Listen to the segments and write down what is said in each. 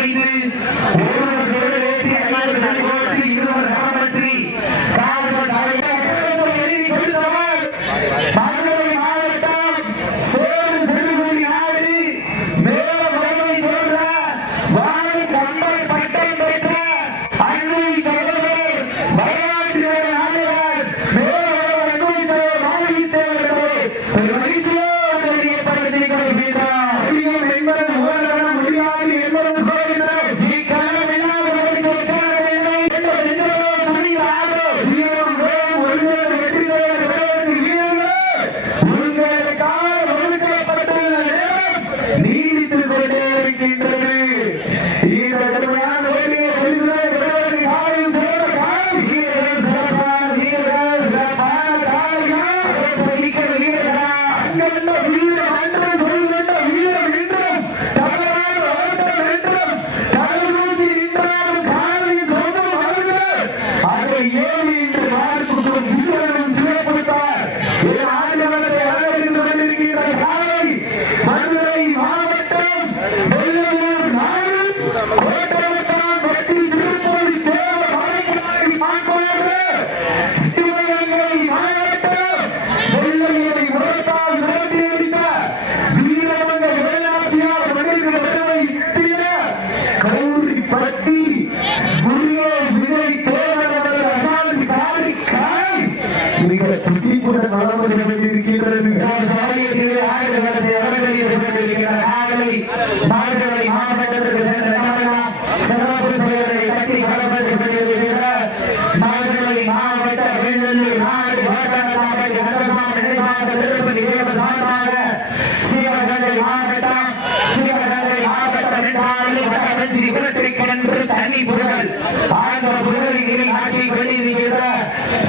வைத்து மாவட்டங்களை மாவட்டத்திற்கு சென்ற நாளெல்லாம் சிறப்பு பெயர்களை கட்டி வளர்ப்பதற்கு மதுரை மாவட்ட வேலூர் நாடு வட்டாரமாக நடனம் நினைவாக திருப்பதி தேவசாரமாக சிவகங்கை மாவட்டம் சிவகங்கை மாவட்டம் என்றாலே வடமஞ்சி புரட்டிருக்கின்ற தனி புகழ் ஆந்த புகழை நிலைநாட்டி வெளியிருக்கின்ற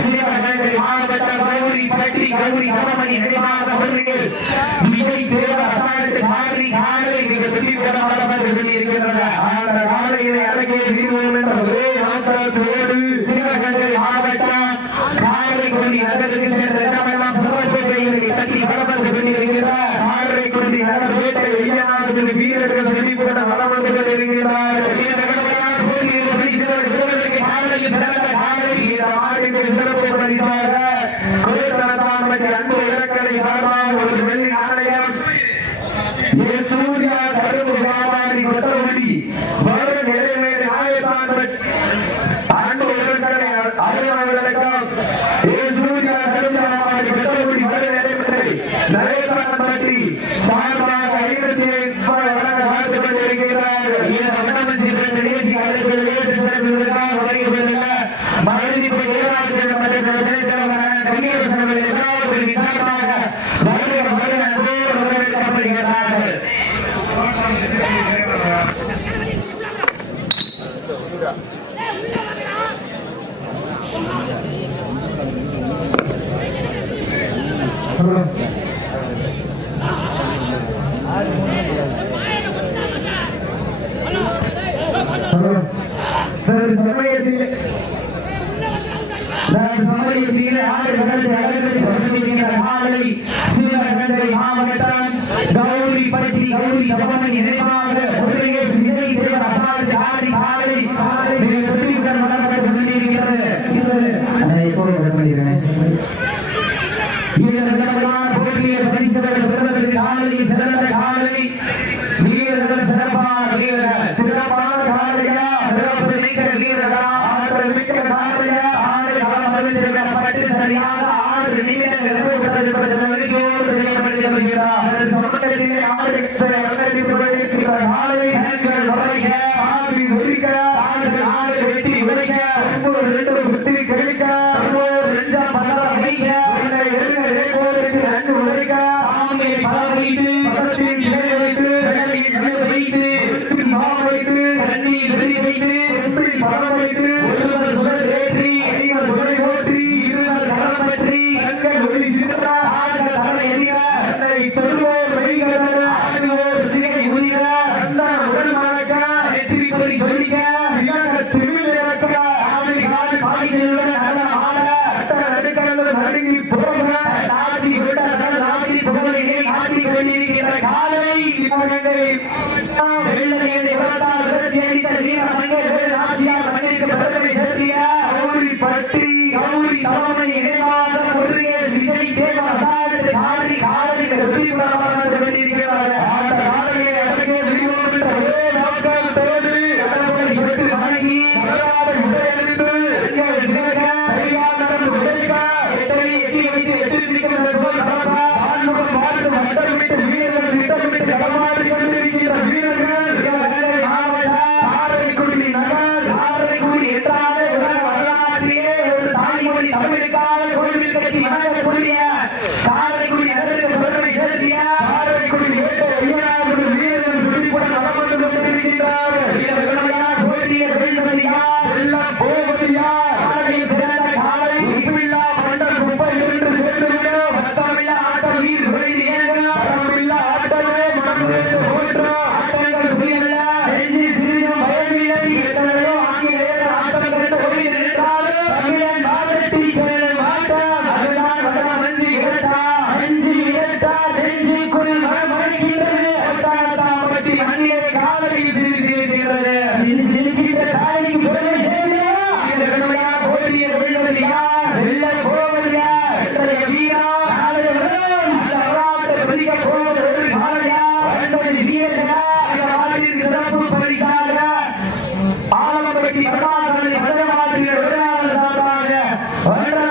சிவகங்கை மாவட்டம் கௌரி பட்டி கௌரி கலமணி நினைவாக வருகிறேன். தனது சமயத்தில் தனது சமயத்தில் ஆடு கடந்த அழகு தொடர்ந்து ஆடலை আমাকে জেলখানায় All right.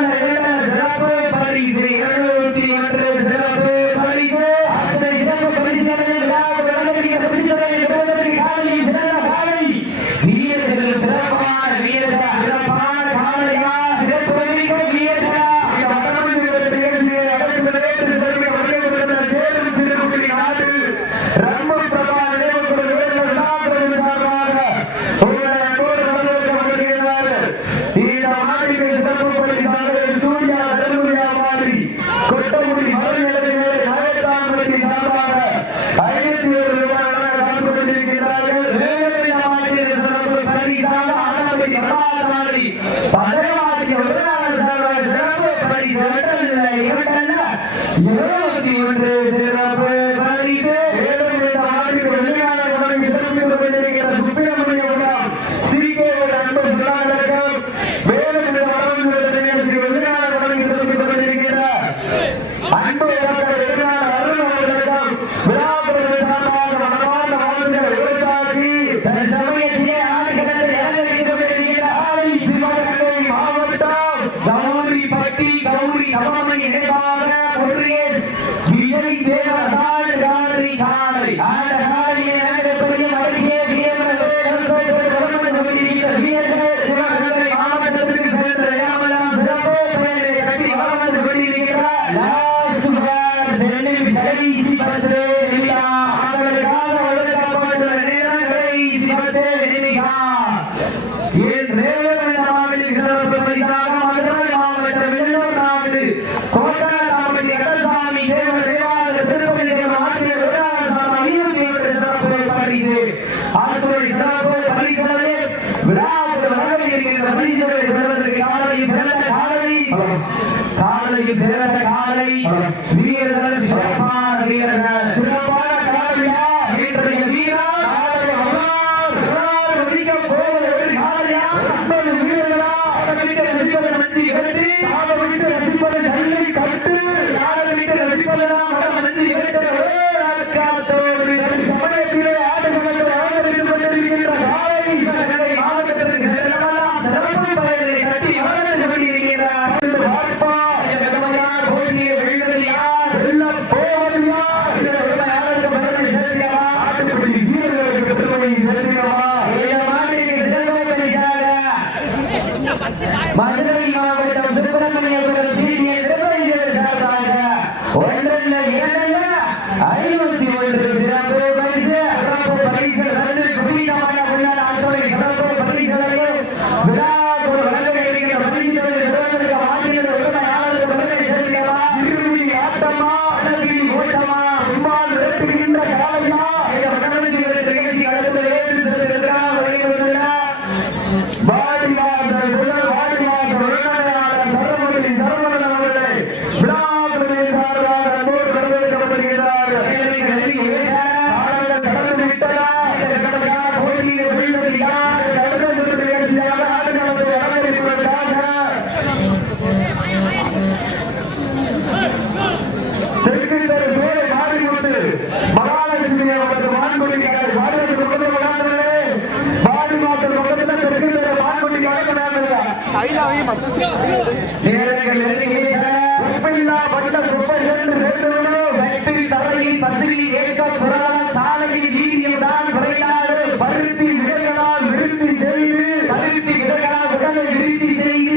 பருத்தி விடங்களால் விருத்தி செய்து பருத்தி விடங்களால் உடலை விருத்தி செய்து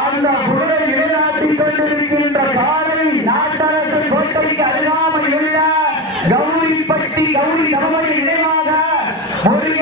அந்த பொருளை நிலைநாட்டி கொண்டிருக்கின்ற காலை நாட்டரசு கோட்டைக்கு அருகாமையுள்ள கௌரிப்பட்டி கௌரி தவறை நினைவாக ஒரு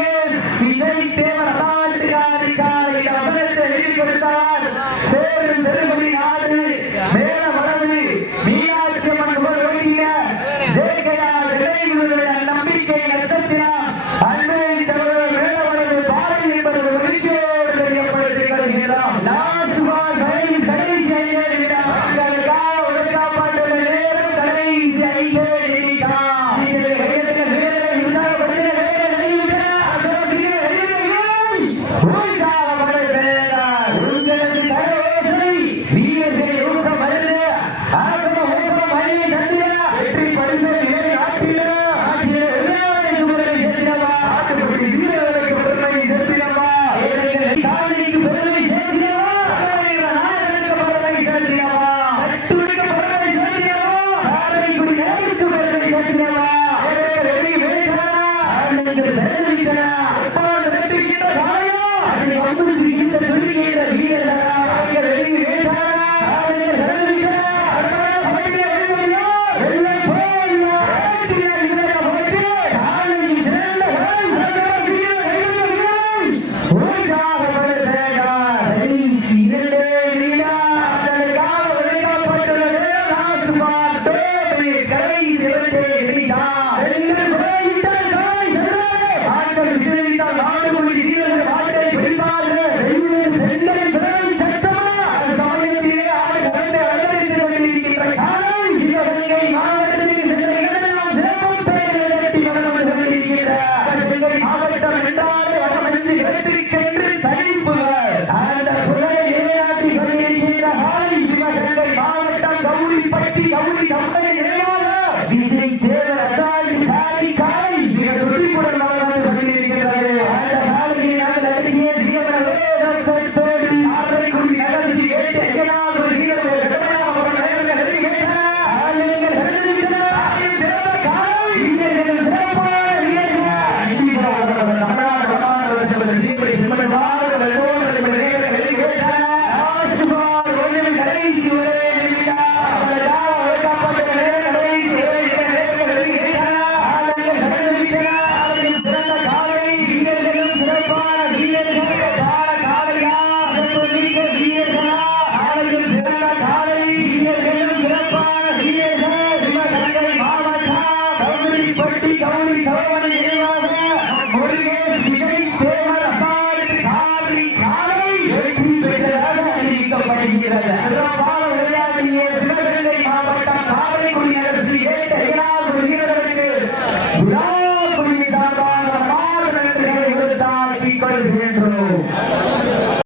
மாவட்டம் என்றாலே வடமஞ்சி வெற்றிக்கென்று